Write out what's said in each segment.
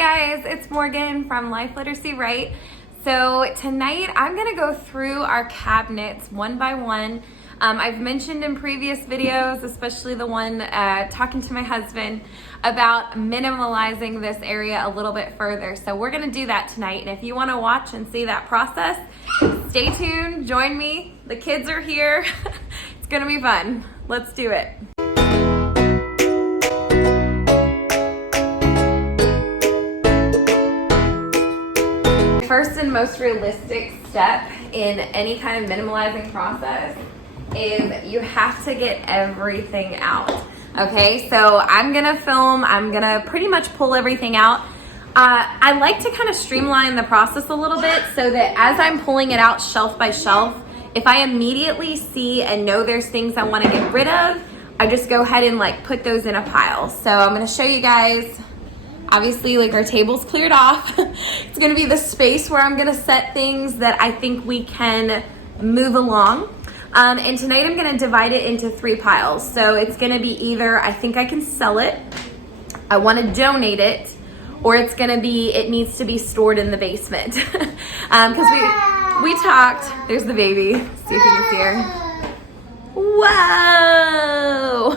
guys, it's Morgan from Life Literacy Right. So tonight I'm gonna go through our cabinets one by one. I've mentioned in previous videos, especially the one talking to my husband, about minimalizing this area a little bit further. So we're gonna do that tonight. And if you wanna watch and see that process, stay tuned, join me. The kids are here. It's gonna be fun. Let's do it. First and most realistic step in any kind of minimalizing process is you have to get everything out. Okay, so I'm gonna film, I'm gonna pretty much pull everything out. I like to kind of streamline the process a little bit so that as I'm pulling it out shelf by shelf, if I immediately see and know there's things I want to get rid of, I just go ahead and like put those in a pile. So I'm gonna show you guys. Obviously, like our table's cleared off. It's gonna be the space where I'm gonna set things that I think we can move along. And tonight I'm gonna divide it into 3 piles. So it's gonna be either I think I can sell it, I wanna donate it, or it's gonna be, it needs to be stored in the basement. Because we talked, there's the baby, see if you can see her. Whoa!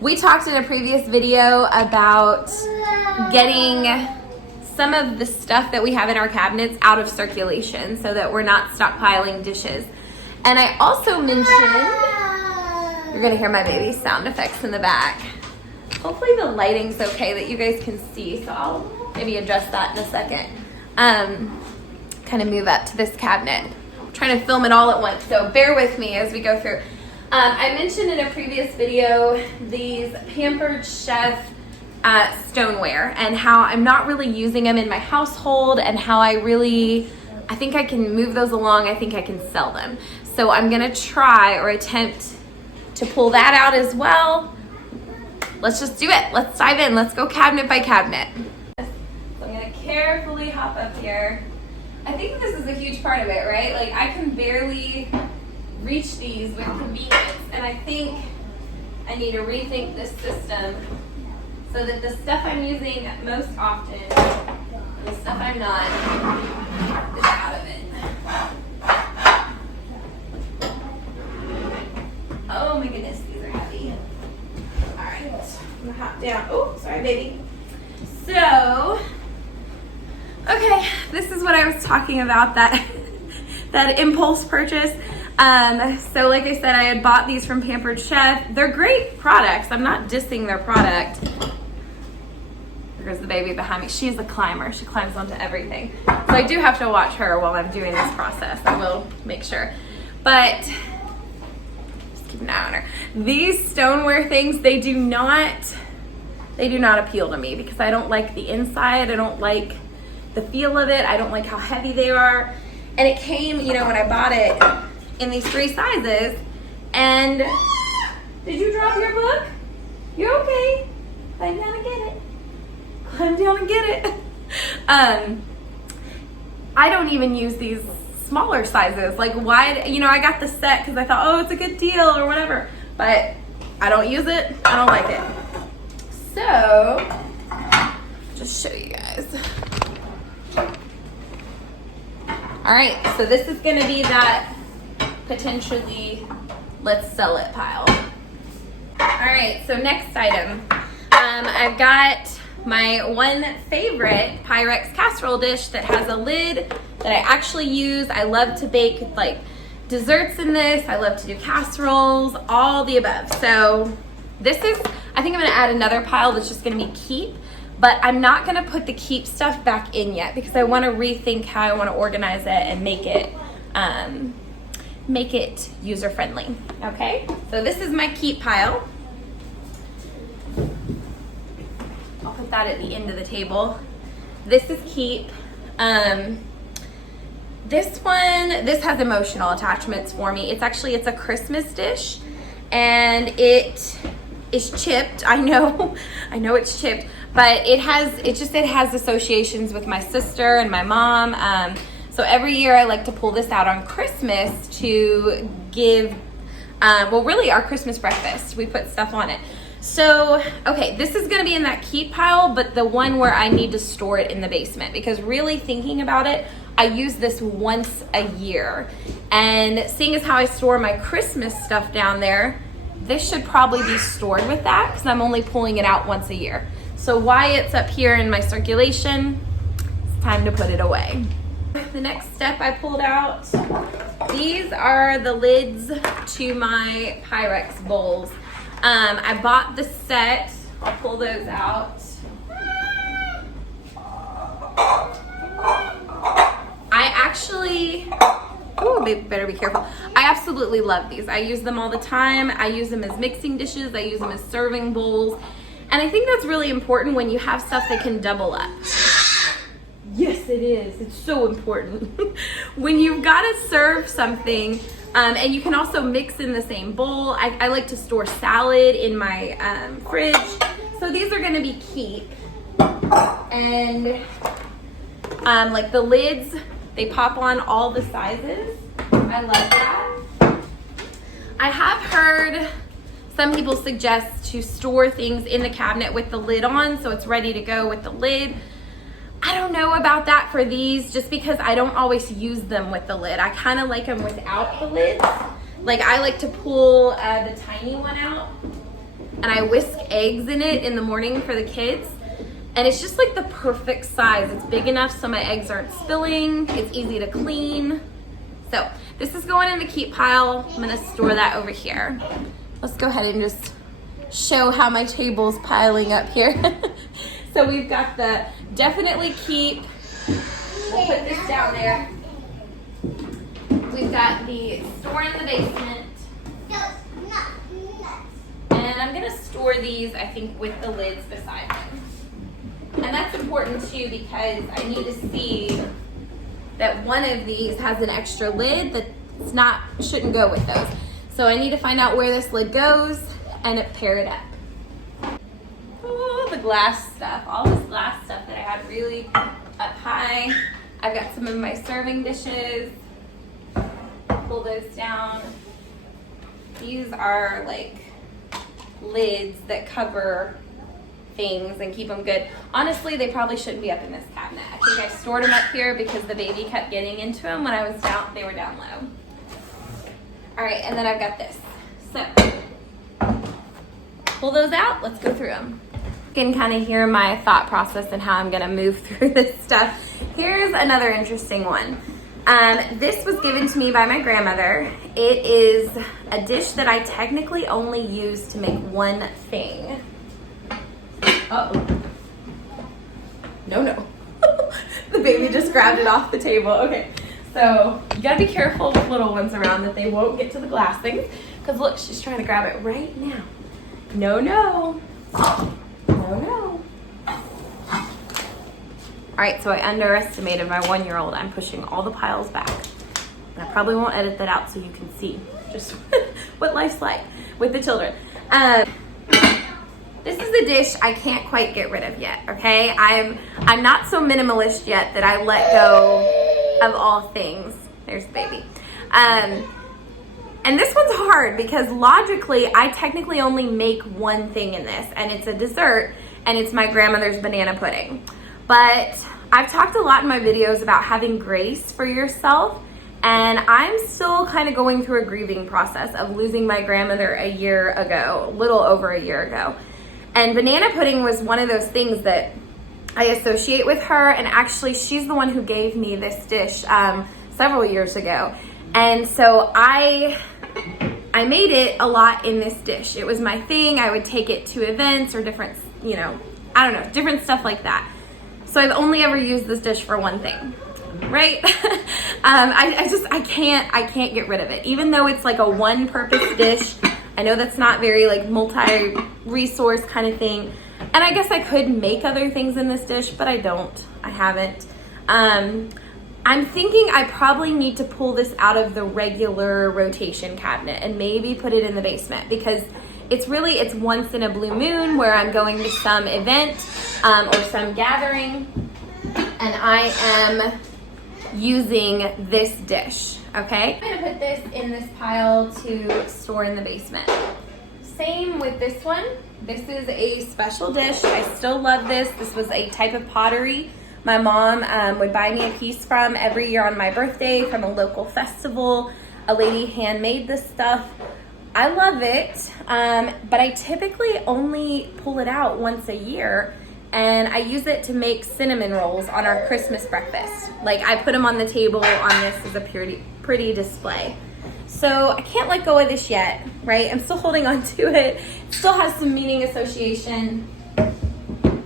We talked in a previous video about getting some of the stuff that we have in our cabinets out of circulation so that we're not stockpiling dishes. And I also mentioned, you're gonna hear my baby's sound effects in the back. Hopefully the lighting's okay that you guys can see, so I'll maybe adjust that in a second. Kind of move up to this cabinet. I'm trying to film it all at once, so bear with me as we go through. I mentioned in a previous video these Pampered Chef stoneware and how I'm not really using them in my household and how I think I can move those along. I think I can sell them. So I'm gonna try or attempt to pull that out as well. Let's just do it. Let's dive in. Let's go cabinet by cabinet. So I'm gonna carefully hop up here. I think this is a huge part of it, right? Like I can barely reach these with convenience, and I think I need to rethink this system so that the stuff I'm using most often, the stuff I'm not, is out of it. Oh my goodness, these are heavy. All right, I'm gonna hop down. Oh, sorry, baby. So, okay, this is what I was talking about, that impulse purchase. So like I said, I had bought these from Pampered Chef. They're great products. I'm not dissing their product. There's the baby behind me. She is a climber. She climbs onto everything. So I do have to watch her while I'm doing this process. I will make sure. But just keep an eye on her. These stoneware things, they do not appeal to me because I don't like the inside. I don't like the feel of it. I don't like how heavy they are. And it came, you know, when I bought it in these 3 sizes. And did you drop your book? You're okay. Climb down and get it. Climb down and get it. I don't even use these smaller sizes. Like why, you know, I got the set because I thought, oh, it's a good deal or whatever. But I don't use it. I don't like it. So, just show you guys. All right, so this is gonna be that potentially let's sell it pile. All right, so next item. I've got my one favorite Pyrex casserole dish that has a lid that I actually use. I love to bake like desserts in this. I love to do casseroles, all the above. So this is, I think I'm gonna add another pile that's just gonna be keep, but I'm not gonna put the keep stuff back in yet because I wanna rethink how I wanna organize it and make it user-friendly, okay? So this is my keep pile. I'll put that at the end of the table. This is keep. This has emotional attachments for me. It's a Christmas dish and it is chipped. I know it's chipped, but it has associations with my sister and my mom. So every year I like to pull this out on Christmas to give, well, really our Christmas breakfast. We put stuff on it. So, okay, this is gonna be in that keep pile, but the one where I need to store it in the basement, because really thinking about it, I use this once a year. And seeing as how I store my Christmas stuff down there, this should probably be stored with that because I'm only pulling it out once a year. So why it's up here in my circulation, it's time to put it away. The next step I pulled out, these are the lids to my Pyrex bowls. I bought the set. I'll pull those out. I actually, oh, better be careful. I absolutely love these. I use them all the time. I use them as mixing dishes. I use them as serving bowls. And I think that's really important when you have stuff that can double up. Yes, it is. It's so important. When you've got to serve something, and you can also mix in the same bowl. I like to store salad in my fridge. So these are gonna be keep. And like the lids, they pop on all the sizes. I love that. I have heard some people suggest to store things in the cabinet with the lid on, so it's ready to go with the lid. I don't know about that for these, just because I don't always use them with the lid. I kind of like them without the lids. Like I like to pull the tiny one out, and I whisk eggs in it in the morning for the kids. And it's just like the perfect size. It's big enough so my eggs aren't spilling. It's easy to clean. So this is going in the keep pile. I'm gonna store that over here. Let's go ahead and just show how my table's piling up here. So we've got the definitely keep. We'll put this down there. We've got the store in the basement. And I'm gonna store these, I think, with the lids beside them. And that's important too, because I need to see that one of these has an extra lid that's not, shouldn't go with those. So I need to find out where this lid goes and pair it up. The glass stuff, all this glass stuff that I had really up high. I've got some of my serving dishes. Pull those down. These are like lids that cover things and keep them good. Honestly, they probably shouldn't be up in this cabinet. I think I stored them up here because the baby kept getting into them when I was down, they were down low. All right, and then I've got this. So, pull those out, let's go through them. You can kind of hear my thought process and how I'm gonna move through this stuff. Here's another interesting one. This was given to me by my grandmother. It is a dish that I technically only use to make one thing. Uh-oh. No. The baby just grabbed it off the table. Okay, so you gotta be careful with little ones around that they won't get to the glass things. Because look, she's trying to grab it right now. No. All right, so I underestimated my 1-year-old. I'm pushing all the piles back. And I probably won't edit that out so you can see just what life's like with the children. This is a dish I can't quite get rid of yet, okay? I'm not so minimalist yet that I let go of all things. There's the baby. And this one's hard because logically, I technically only make one thing in this, and it's a dessert, and it's my grandmother's banana pudding. But I've talked a lot in my videos about having grace for yourself, and I'm still kind of going through a grieving process of losing my grandmother a year ago, a little over a year ago. And banana pudding was one of those things that I associate with her, and actually she's the one who gave me this dish several years ago. And so I made it a lot in this dish. It was my thing. I would take it to events or different, different stuff like that. So I've only ever used this dish for one thing, right? I can't get rid of it. Even though it's like a one-purpose dish, I know that's not very like multi-resource kind of thing. And I guess I could make other things in this dish, but I don't. I haven't. I'm thinking I probably need to pull this out of the regular rotation cabinet and maybe put it in the basement, because it's once in a blue moon where I'm going to some event or some gathering, and I am using this dish, okay? I'm gonna put this in this pile to store in the basement. Same with this one. This is a special dish. I still love this. This was a type of pottery my mom would buy me a piece from every year on my birthday from a local festival. A lady handmade this stuff. I love it, but I typically only pull it out once a year, and I use it to make cinnamon rolls on our Christmas breakfast. Like, I put them on the table on this as a pretty display. So I can't let go of this yet, right? I'm still holding on to it. It still has some meaning association,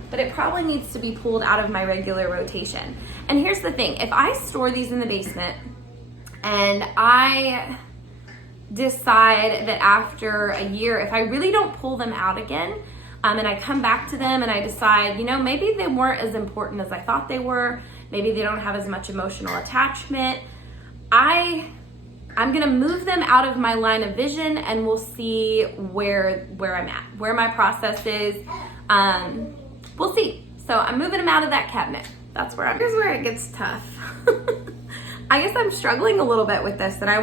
but it probably needs to be pulled out of my regular rotation. And here's the thing, if I store these in the basement and I decide that after a year, if I really don't pull them out again, and I come back to them and I decide, you know, maybe they weren't as important as I thought they were, maybe they don't have as much emotional attachment, I'm gonna move them out of my line of vision, and we'll see where I'm at, where my process is. We'll see. So I'm moving them out of that cabinet. That's where here's where it gets tough. I guess I'm struggling a little bit with this, and I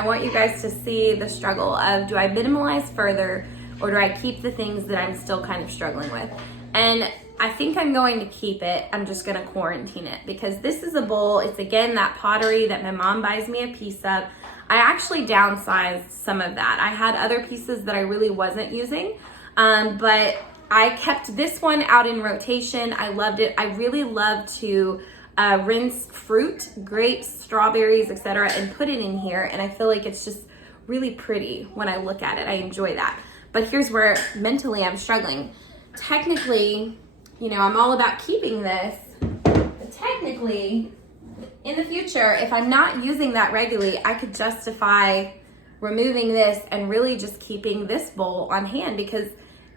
want you guys to see the struggle of, do I minimalize further, or do I keep the things that I'm still kind of struggling with? And I think I'm going to keep it. I'm just gonna quarantine it, because this is a bowl. It's, again, that pottery that my mom buys me a piece of. I actually downsized some of that. I had other pieces that I really wasn't using, but I kept this one out in rotation. I loved it. I really love to rinse fruit, grapes, strawberries, etc., and put it in here, and I feel like it's just really pretty when I look at it. I enjoy that. But here's where mentally I'm struggling. Technically, you know, I'm all about keeping this, but technically, in the future, if I'm not using that regularly, I could justify removing this and really just keeping this bowl on hand, because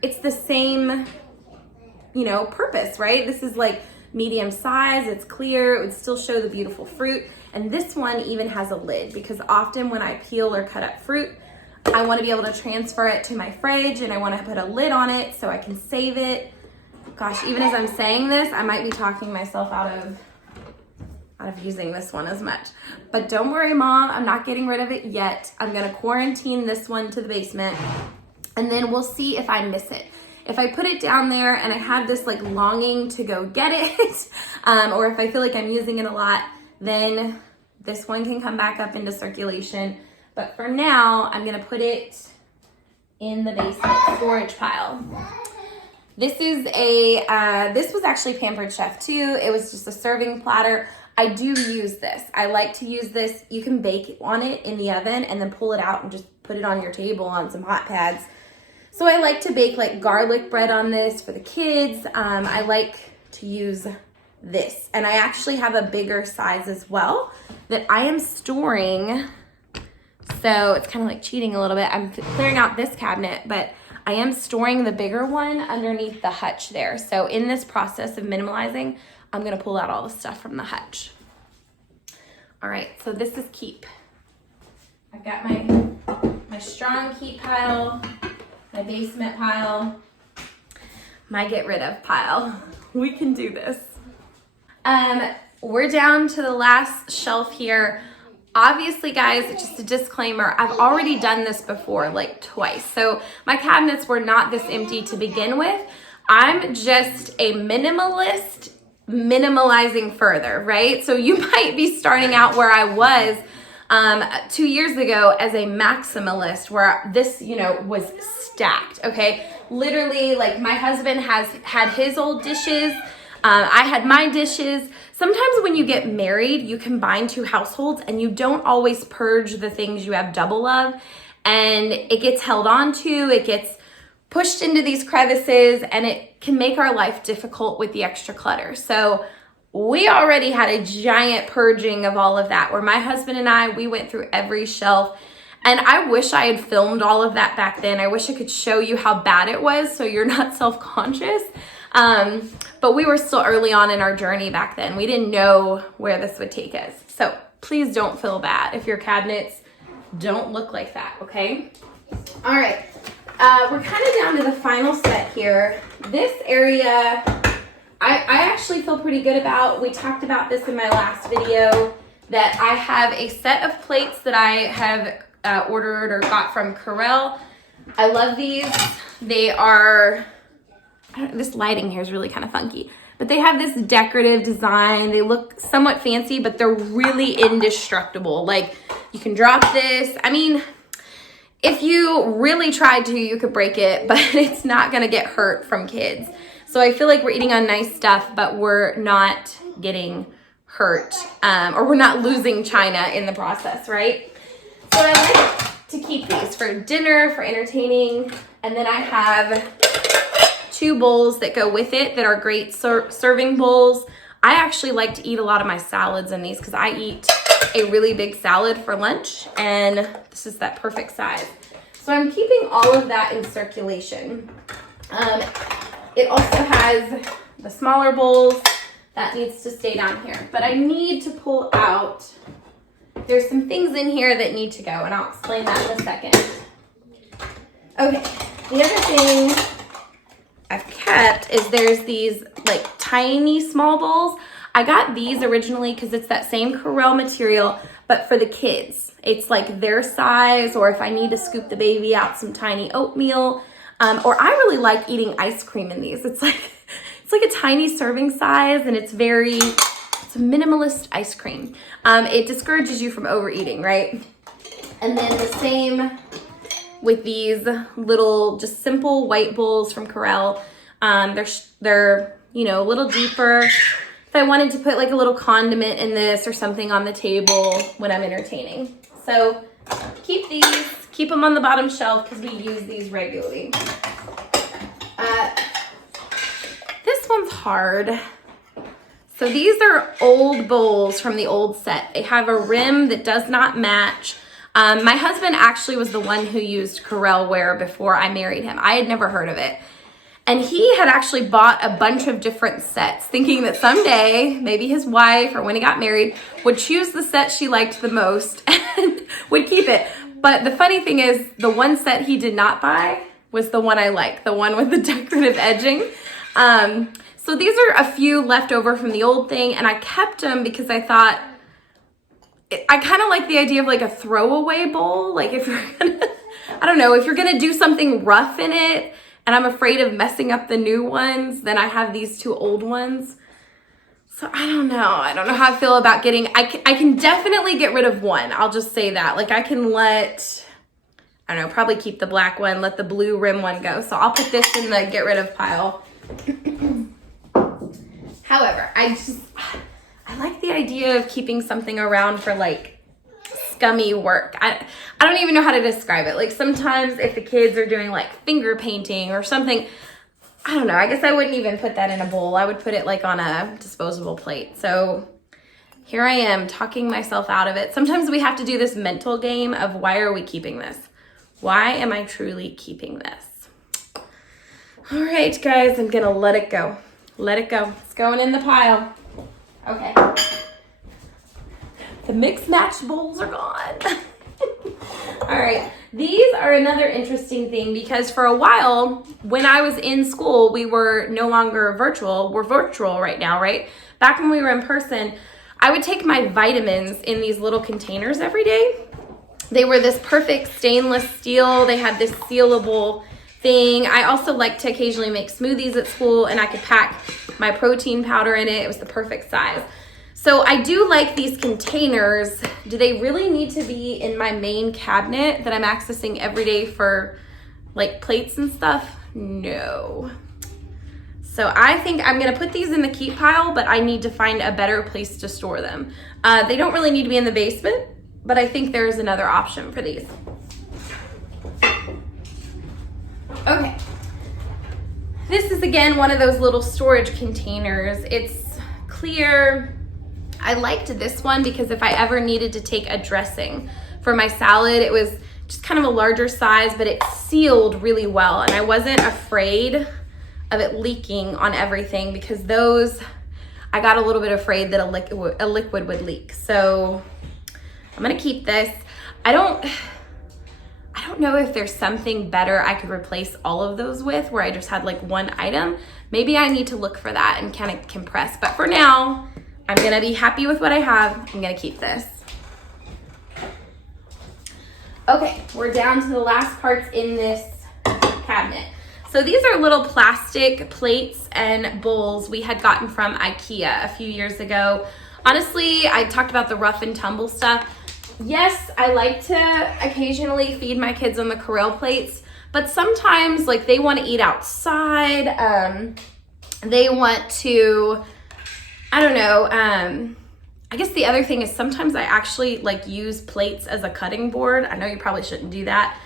it's the same, you know, purpose, right? This is like medium size, it's clear, it would still show the beautiful fruit. And this one even has a lid, because often when I peel or cut up fruit, I want to be able to transfer it to my fridge, and I want to put a lid on it so I can save it. Gosh, even as I'm saying this, I might be talking myself out of using this one as much. But don't worry, Mom, I'm not getting rid of it yet. I'm gonna quarantine this one to the basement, and then we'll see if I miss it. If I put it down there and I have this like longing to go get it, or if I feel like I'm using it a lot, then this one can come back up into circulation. But for now, I'm gonna put it in the basement storage pile. This is this was actually Pampered Chef too. It was just a serving platter. I do use this. I like to use this. You can bake on it in the oven and then pull it out and just put it on your table on some hot pads. So I like to bake like garlic bread on this for the kids. I like to use this. And I actually have a bigger size as well that I am storing. So it's kind of like cheating a little bit. I'm clearing out this cabinet, but I am storing the bigger one underneath the hutch there. So in this process of minimalizing, I'm gonna pull out all the stuff from the hutch. All right, so this is keep. I've got my strong keep pile, my basement pile, my get rid of pile. We can do this. We're down to the last shelf here. Obviously, guys, just a disclaimer, I've already done this before, like twice. So my cabinets were not this empty to begin with. I'm just a minimalist, minimalizing further, right? So you might be starting out where I was 2 years ago as a maximalist, where this, you know, was stacked, okay? Literally, like, my husband has had his old dishes. I had my dishes. Sometimes when you get married, you combine two households and you don't always purge the things you have double of, and it gets held on to, it gets pushed into these crevices, and it can make our life difficult with the extra clutter. So we already had a giant purging of all of that, where my husband and I, we went through every shelf. And I wish I had filmed all of that back then. I wish I could show you how bad it was so you're not self-conscious. But we were still early on in our journey back then. We didn't know where this would take us. So please don't feel bad if your cabinets don't look like that, okay? All right, we're kind of down to the final set here. This area, I actually feel pretty good about. We talked about this in my last video, that I have a set of plates that I have ordered or got from Corel. I love these. They are, this lighting here is really kind of funky, but they have this decorative design. They look somewhat fancy, but they're really indestructible. Like, you can drop this. I mean, if you really tried to, you could break it, but it's not gonna get hurt from kids. So I feel like we're eating on nice stuff, but we're not getting hurt, or we're not losing China in the process, right? So I like to keep these for dinner, for entertaining, and then I have 2 bowls that go with it that are great serving bowls. I actually like to eat a lot of my salads in these because I eat a really big salad for lunch, and this is that perfect size. So I'm keeping all of that in circulation. It also has the smaller bowls. That needs to stay down here. But I need to pull out, there's some things in here that need to go, and I'll explain that in a second. Okay, the other thing I've kept is there's these like tiny small bowls. I got these originally because it's that same Corelle material, but for the kids. It's like their size, or if I need to scoop the baby out some tiny oatmeal, or I really like eating ice cream in these. It's like a tiny serving size, and it's a minimalist ice cream. It discourages you from overeating, right? And then the same with these little, just simple white bowls from Corelle. They're you know, a little deeper. If I wanted to put like a little condiment in this or something on the table when I'm entertaining. So keep these, keep them on the bottom shelf because we use these regularly. This one's hard. So these are old bowls from the old set. They have a rim that does not match. My husband actually was the one who used Corelle ware before I married him. I had never heard of it. And he had actually bought a bunch of different sets, thinking that someday, maybe his wife or when he got married, would choose the set she liked the most and would keep it. But the funny thing is, the one set he did not buy was the one I like, the one with the decorative edging. So these are a few left over from the old thing, and I kept them because I thought, I kind of like the idea of like a throwaway bowl. Like if you're gonna, I don't know, if you're gonna do something rough in it, and I'm afraid of messing up the new ones, then I have these 2 old ones. So I don't know how I feel about getting, I can definitely get rid of one. I'll just say that. Like I can let, I don't know, probably keep the black one, let the blue rim one go. So I'll put this in the get rid of pile. However, I like the idea of keeping something around for like scummy work. I don't even know how to describe it. Like sometimes if the kids are doing like finger painting or something, I don't know, I guess I wouldn't even put that in a bowl. I would put it like on a disposable plate. So here I am talking myself out of it. Sometimes we have to do this mental game of why are we keeping this? Why am I truly keeping this? All right, guys, I'm gonna let it go. Let it go. It's going in the pile. Okay. The mixed match bowls are gone. All right. These are another interesting thing because for a while, when I was in school, we were no longer virtual. We're virtual right now, right? Back when we were in person, I would take my vitamins in these little containers every day. They were this perfect stainless steel. They had this sealable thing. I also like to occasionally make smoothies at school, and I could pack my protein powder in it. It was the perfect size. So I do like these containers. Do they really need to be in my main cabinet that I'm accessing every day for like plates and stuff? No. So I think I'm gonna put these in the keep pile, but I need to find a better place to store them. They don't really need to be in the basement, but I think there's another option for these. Okay. This is again one of those little storage containers. It's clear. I liked this one because if I ever needed to take a dressing for my salad, it was just kind of a larger size, but it sealed really well. And I wasn't afraid of it leaking on everything because those, I got a little bit afraid that a liquid would leak. So I'm gonna keep this. I don't know if there's something better I could replace all of those with where I just had like one item. Maybe I need to look for that and kind of compress. But for now, I'm gonna be happy with what I have. I'm gonna keep this. Okay, we're down to the last parts in this cabinet. So these are little plastic plates and bowls we had gotten from IKEA a few years ago. Honestly, I talked about the rough and tumble stuff. Yes, I like to occasionally feed my kids on the Corelle plates, but sometimes like they want to eat outside. They want to, I don't know. I guess the other thing is sometimes I actually like use plates as a cutting board. I know you probably shouldn't do that,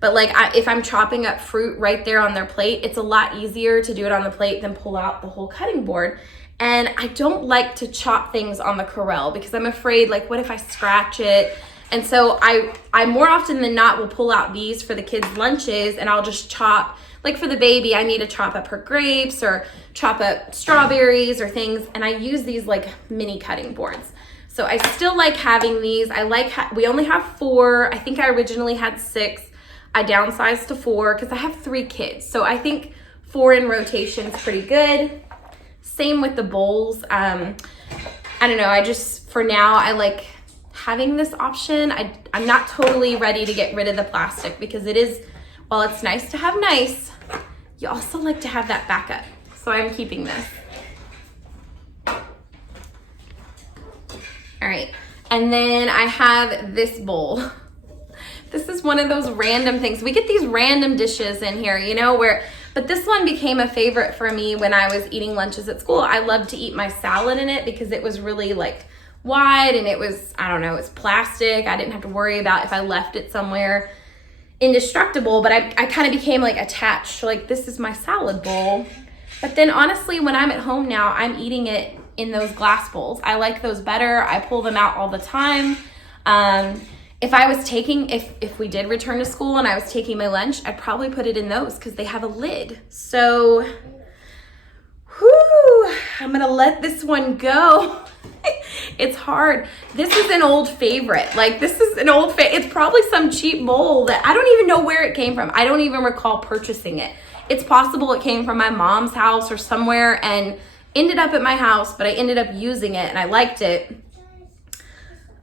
but like if I'm chopping up fruit right there on their plate, it's a lot easier to do it on the plate than pull out the whole cutting board. And I don't like to chop things on the Corelle because I'm afraid, like, what if I scratch it? And so I more often than not will pull out these for the kids' lunches, and I'll just chop, like for the baby, I need to chop up her grapes or chop up strawberries or things, and I use these like mini cutting boards. So I still like having these. We only have 4. I think I originally had 6. I downsized to 4 because I have 3 kids. So I think 4 in rotation is pretty good. Same with the bowls. I don't know, I just, for now, I like having this option. I'm not totally ready to get rid of the plastic because it is, while it's nice to have nice, you also like to have that backup. So I'm keeping this. All right, and then I have this bowl. This is one of those random things. We get these random dishes in here, you know, but this one became a favorite for me when I was eating lunches at school. I loved to eat my salad in it because it was really like wide and it was, I don't know, it's plastic. I didn't have to worry about if I left it somewhere indestructible, but I kind of became like attached to like, this is my salad bowl. But then honestly, when I'm at home now, I'm eating it in those glass bowls. I like those better. I pull them out all the time. If we did return to school and I was taking my lunch, I'd probably put it in those because they have a lid. So, I'm gonna let this one go. It's hard. This is an old favorite. Like it's probably some cheap bowl that I don't even know where it came from. I don't even recall purchasing it. It's possible it came from my mom's house or somewhere and ended up at my house, but I ended up using it and I liked it.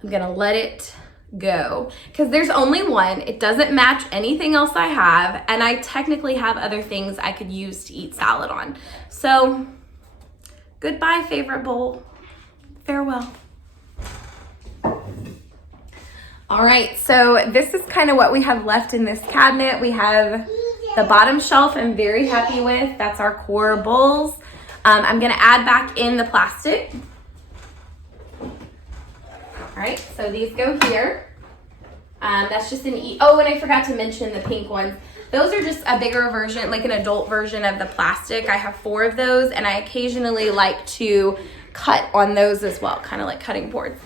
I'm gonna let it go because there's only one. It doesn't match anything else I have, and I technically have other things I could use to eat salad on. So goodbye, favorite bowl. Farewell. All right, so this is kind of what we have left in this cabinet. We have the bottom shelf I'm very happy with. That's our core bowls. I'm gonna add back in the plastic. All right, so these go here. That's just oh, and I forgot to mention the pink ones. Those are just a bigger version, like an adult version of the plastic. I have 4 of those, and I occasionally like to cut on those as well, kind of like cutting boards.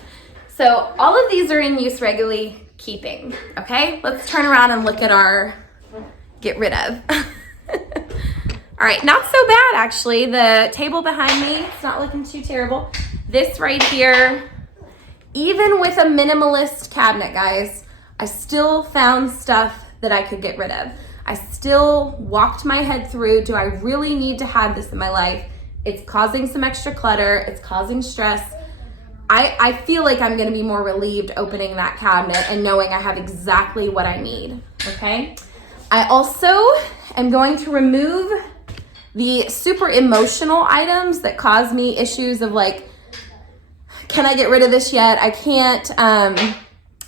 So all of these are in use regularly, keeping, okay? Let's turn around and look at our get rid of. All right, not so bad actually. The table behind me, it's not looking too terrible. This right here, even with a minimalist cabinet, guys, I still found stuff that I could get rid of. I still walked my head through, do I really need to have this in my life? It's causing some extra clutter, it's causing stress. I feel like I'm gonna be more relieved opening that cabinet and knowing I have exactly what I need, okay? I also am going to remove the super emotional items that cause me issues of like, can I get rid of this yet? I can't,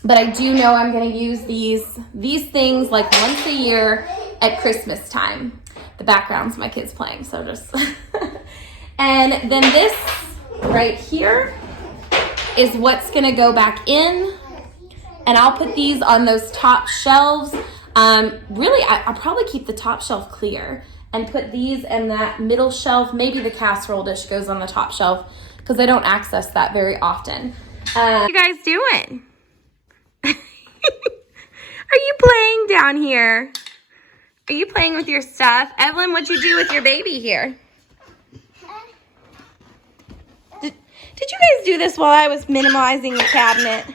but I do know I'm gonna use these things like once a year at Christmas time. The background's my kids playing, so just, and then this right here is what's gonna go back in, and I'll put these on those top shelves. Really, I'll probably keep the top shelf clear and put these in that middle shelf. Maybe the casserole dish goes on the top shelf because I don't access that very often. What are you guys doing? Are you playing down here? Are you playing with your stuff? Evelyn, what'd you do with your baby here? Did you guys do this while I was minimalizing the cabinet?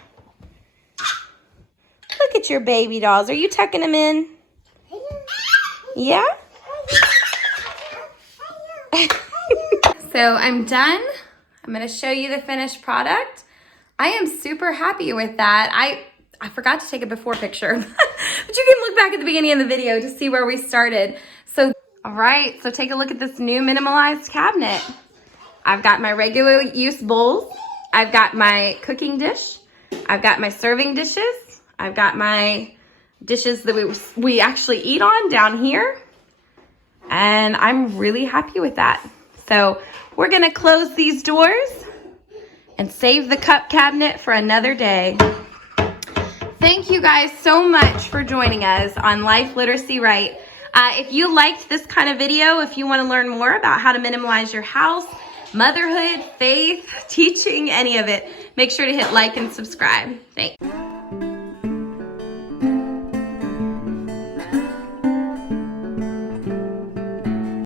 Look at your baby dolls. Are you tucking them in? Yeah? So I'm done. I'm gonna show you the finished product. I am super happy with that. I forgot to take a before picture, but you can look back at the beginning of the video to see where we started. So, all right, so take a look at this new minimalized cabinet. I've got my regular use bowls. I've got my cooking dish. I've got my serving dishes. I've got my dishes that we actually eat on down here. And I'm really happy with that. So we're gonna close these doors and save the cup cabinet for another day. Thank you guys so much for joining us on Life Literacy Right. If you liked this kind of video, if you want to learn more about how to minimalize your house, motherhood, faith, teaching, any of it, make sure to hit like and subscribe. Thanks.